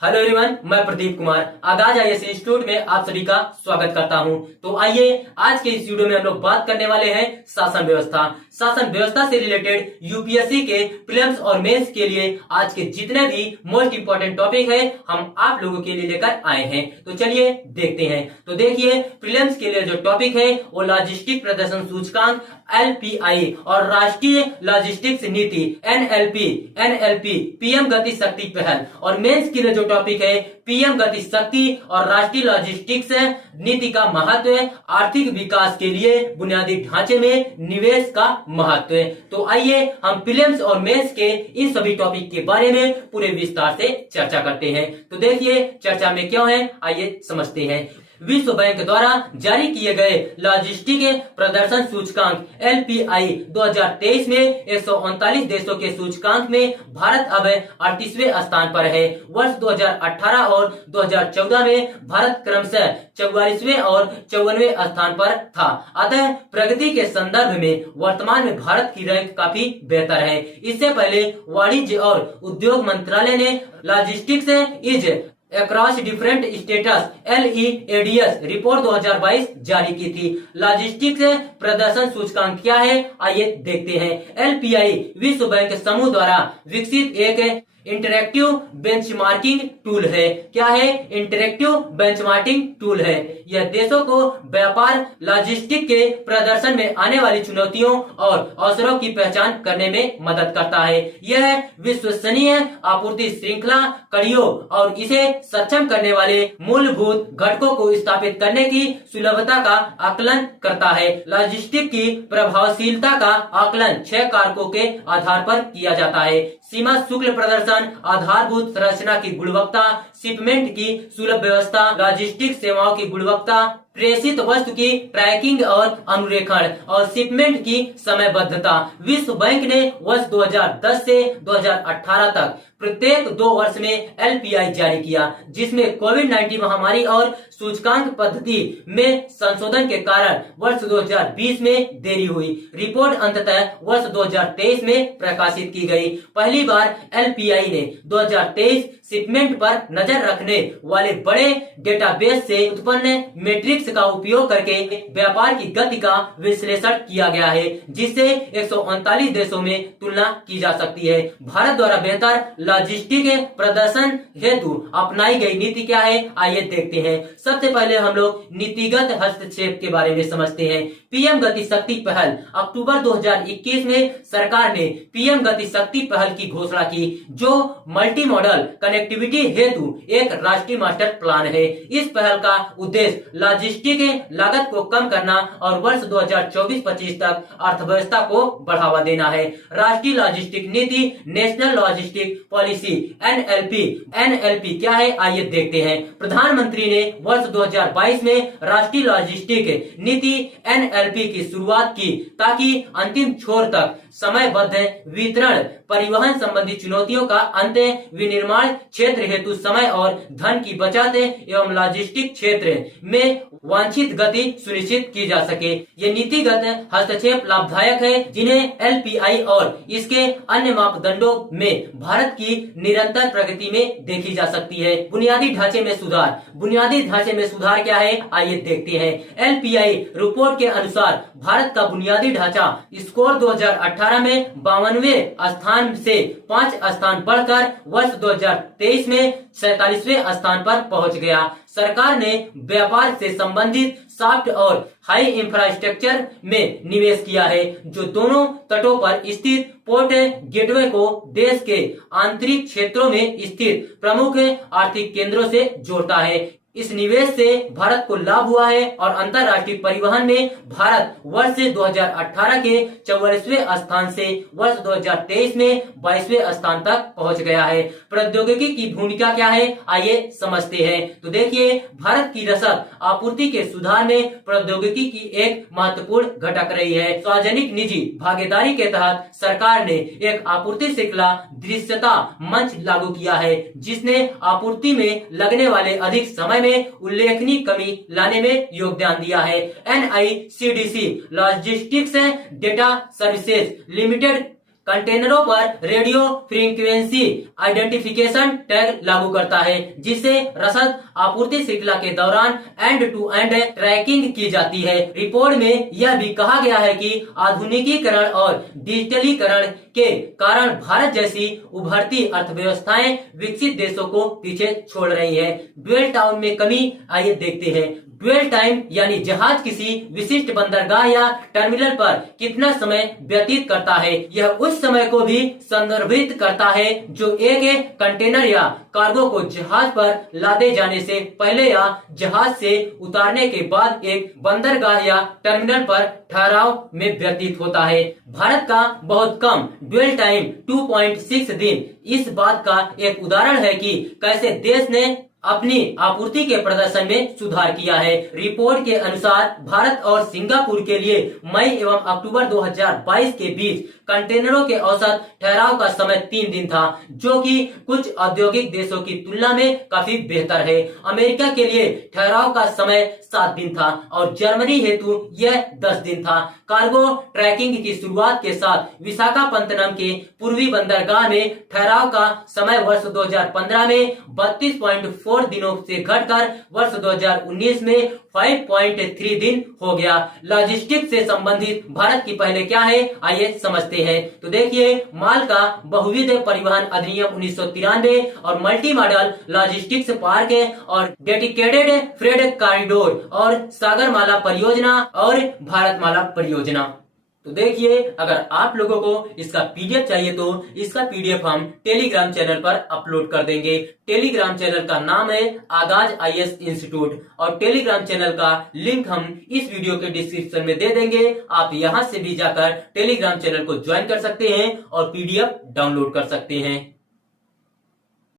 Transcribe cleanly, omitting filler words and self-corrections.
Hello everyone, मैं प्रदीप कुमार आगाज IAS institute में आप सभी का स्वागत करता हूं। तो आइए आज के इस वीडियो में हम लोग बात करने वाले हैं शासन व्यवस्था से रिलेटेड यूपीएससी के प्रीलिम्स और मेंस के लिए आज के जितने भी मोस्ट इंपोर्टेंट टॉपिक है हम आप लोगों के लिए लेकर आए हैं। तो चलिए देखते हैं। तो देखिए, प्रीलिम्स के लिए जो टॉपिक है वो लॉजिस्टिक प्रदर्शन सूचकांक एलपीआई और राष्ट्रीय लॉजिस्टिक्स नीति एनएलपी पीएम गति शक्ति पहल, और मेंस के लिए जो टॉपिक है पीएम गति शक्ति और राष्ट्रीय लॉजिस्टिक्स नीति का महत्व, आर्थिक विकास के लिए बुनियादी ढांचे में निवेश का महत्व। तो आइए हम प्रीलिम्स और मेंस के इन सभी टॉपिक के बारे में पूरे विस्तार से चर्चा करते हैं। तो देखिए चर्चा में क्यों है, आइए समझते हैं। विश्व बैंक द्वारा जारी किए गए लॉजिस्टिक प्रदर्शन सूचकांक एलपीआई 2023 में 139 देशों के सूचकांक में भारत अब 38वें स्थान पर है। वर्ष 2018 और 2014 में भारत क्रमशः 44वें और 54वें स्थान पर था। अतः प्रगति के संदर्भ में वर्तमान में भारत की रैंक काफी बेहतर है। इससे पहले वाणिज्य और उद्योग मंत्रालय ने logistics is across different status LEADS report 2022 जारी की थी। लॉजिस्टिक्स प्रदर्शन सूचकांक क्या है, आइए देखते हैं। एलपीआई विश्व बैंक समूह द्वारा विकसित एक इंटरेक्टिव बेंचमार्किंग टूल है। क्या है? इंटरेक्टिव बेंचमार्किंग टूल है। यह देशों को व्यापार लॉजिस्टिक के प्रदर्शन में आने वाली चुनौतियों और अवसरों की पहचान करने में मदद करता है। यह विश्वसनीय आपूर्ति श्रृंखला कड़ियों और इसे सक्षम करने वाले मूलभूत घटकों को स्थापित करने की सुलभता का आकलन करता है। लॉजिस्टिक की प्रभावशीलता का आकलन 6 कारकों के आधार पर किया जाता है। सीमा शुल्क प्रदर्शन, आधारभूत संरचना की गुणवत्ता, शिपमेंट की सुलभ व्यवस्था, लॉजिस्टिक सेवाओं की गुणवत्ता, प्रेषित वस्तु की ट्रैकिंग और अनुरेखण और शिपमेंट की समयबद्धता। विश्व बैंक ने वर्ष 2010 से 2018 तक प्रत्येक 2 वर्ष में एलपीआई जारी किया, जिसमें कोविड-19 महामारी और सूचकांक पद्धति में संशोधन के कारण वर्ष 2020 में देरी हुई। रिपोर्ट अंततः वर्ष 2023 में प्रकाशित की गई। पहली बार एलपीआई ने 2023 शिपमेंट पर नजर रखने वाले बड़े डेटाबेस से उत्पन्न मैट्रिक्स का उपयोग करके व्यापार की गति का विश्लेषण किया गया है, जिससे 139 देशों में तुलना की जा सकती है। भारत द्वारा बेहतर लॉजिस्टिक प्रदर्शन हेतु अपनाई गई नीति क्या है, आइए देखते हैं। सबसे पहले हम लोग नीतिगत हस्तक्षेप के बारे में समझते हैं। पीएम गति शक्ति पहल। अक्टूबर 2021 में सरकार ने पीएम गति शक्ति पहल की घोषणा की, जो मल्टी मॉडल कनेक्टिविटी हेतु एक राष्ट्रीय मास्टर प्लान है। इस पहल का उद्देश्य लॉजिस्टिक लागत को कम करना और वर्ष 2024-25 तक अर्थव्यवस्था को बढ़ावा देना है। राष्ट्रीय लॉजिस्टिक नीति, नेशनल लॉजिस्टिक पॉलिसी एनएलपी क्या है, आइए देखते हैं। प्रधानमंत्री ने वर्ष 2022 में राष्ट्रीय लॉजिस्टिक नीति एनएलपी की शुरुआत की, ताकि अंतिम छोर तक समयबद्ध वितरण, परिवहन संबंधी चुनौतियों का अंत, विनिर्माण क्षेत्र हेतु समय और धन की बचत एवं लॉजिस्टिक क्षेत्र में वांछित गति सुनिश्चित की जा सके। ये नीतिगत हस्तक्षेप लाभदायक है, जिन्हें एलपीआई और इसके अन्य मापदंडों में भारत की निरंतर प्रगति में देखी जा सकती है। बुनियादी ढांचे में सुधार। बुनियादी ढांचे में सुधार क्या है, आइए देखते हैं। एलपीआई रिपोर्ट के अनुसार भारत का बुनियादी ढांचा स्कोर 2018 में 52वें स्थान से 5 स्थान बढ़कर वर्ष 2023 में 47वें स्थान पर पहुंच गया। सरकार ने व्यापार से संबंधित सॉफ्ट और हाई इंफ्रास्ट्रक्चर में निवेश किया है, जो दोनों तटों पर स्थित पोर्ट गेटवे को देश के आंतरिक क्षेत्रों में स्थित प्रमुख आर्थिक केंद्रों से जोड़ता है। इस निवेश से भारत को लाभ हुआ है और अंतर्राष्ट्रीय परिवहन में भारत वर्ष 2018 के 44वें स्थान से वर्ष 2023 में 22वें स्थान तक पहुंच गया है। प्रौद्योगिकी की भूमिका क्या है, आइए समझते हैं। तो देखिए, भारत की रसद आपूर्ति के सुधार में प्रौद्योगिकी की एक महत्वपूर्ण घटक रही है। सार्वजनिक निजी भागीदारी के तहत सरकार ने एक आपूर्ति श्रृंखला दृश्यता मंच लागू किया है, जिसने आपूर्ति में लगने वाले अधिक समय में उल्लेखनीय कमी लाने में योगदान दिया है। NICDC logistics data services limited कंटेनरों पर रेडियो फ्रीक्वेंसी आइडेंटिफिकेशन टैग लागू करता है, जिससे रसद आपूर्ति श्रृंखला के दौरान एंड टू एंड ट्रैकिंग की जाती है। रिपोर्ट में यह भी कहा गया है कि आधुनिकीकरण और डिजिटलीकरण के कारण भारत जैसी उभरती अर्थव्यवस्थाएं विकसित देशों को पीछे छोड़ रही है। ड्वेल टाइम में कमी, आइए देखते हैं। ड्वेल टाइम यानी जहाज किसी विशिष्ट बंदरगाह या टर्मिनल पर कितना समय व्यतीत करता है। यह उस समय को भी संदर्भित करता है जो एक कंटेनर या कार्गो को जहाज पर लादे जाने से पहले या जहाज से उतारने के बाद एक बंदरगाह या टर्मिनल पर ठहराव में व्यतीत होता है। भारत का बहुत कम ड्वेल टाइम 2.6 दिन इस बात का एक उदाहरण है कि कैसे देश ने अपनी आपूर्ति के प्रदर्शन में सुधार किया है। रिपोर्ट के अनुसार भारत और सिंगापुर के लिए मई एवं अक्टूबर 2022 के बीच कंटेनरों के औसत ठहराव का समय 3 दिन था, जो कि कुछ औद्योगिक देशों की तुलना में काफी बेहतर है। अमेरिका के लिए ठहराव का समय 7 दिन था और जर्मनी हेतु यह 10 दिन था। कार्गो ट्रैकिंग की शुरुआत के साथ विशाखापत्तनम के पूर्वी बंदरगाह में ठहराव का समय वर्ष 2015 में 32.4 दिनों से घटकर वर्ष 2019 में 5.3 दिन हो गया। लॉजिस्टिक्स से संबंधित भारत की पहले क्या है, आइए समझते हैं। तो देखिए, माल का बहुविध परिवहन अधिनियम 1993 और मल्टी मॉडल लॉजिस्टिक्स पार्क और डेडिकेटेड फ्रेट कॉरिडोर और सागरमाला परियोजना और भारतमाला परियोजना। तो देखिए, अगर आप लोगों को इसका पीडीएफ चाहिए तो इसका पीडीएफ हम टेलीग्राम चैनल पर अपलोड कर देंगे। टेलीग्राम चैनल का नाम है आगाज आईएएस इंस्टीट्यूट और टेलीग्राम चैनल का लिंक हम इस वीडियो के डिस्क्रिप्शन में दे देंगे। आप यहां से भी जाकर टेलीग्राम चैनल को ज्वाइन कर सकते हैं और पीडीएफ डाउनलोड कर सकते हैं।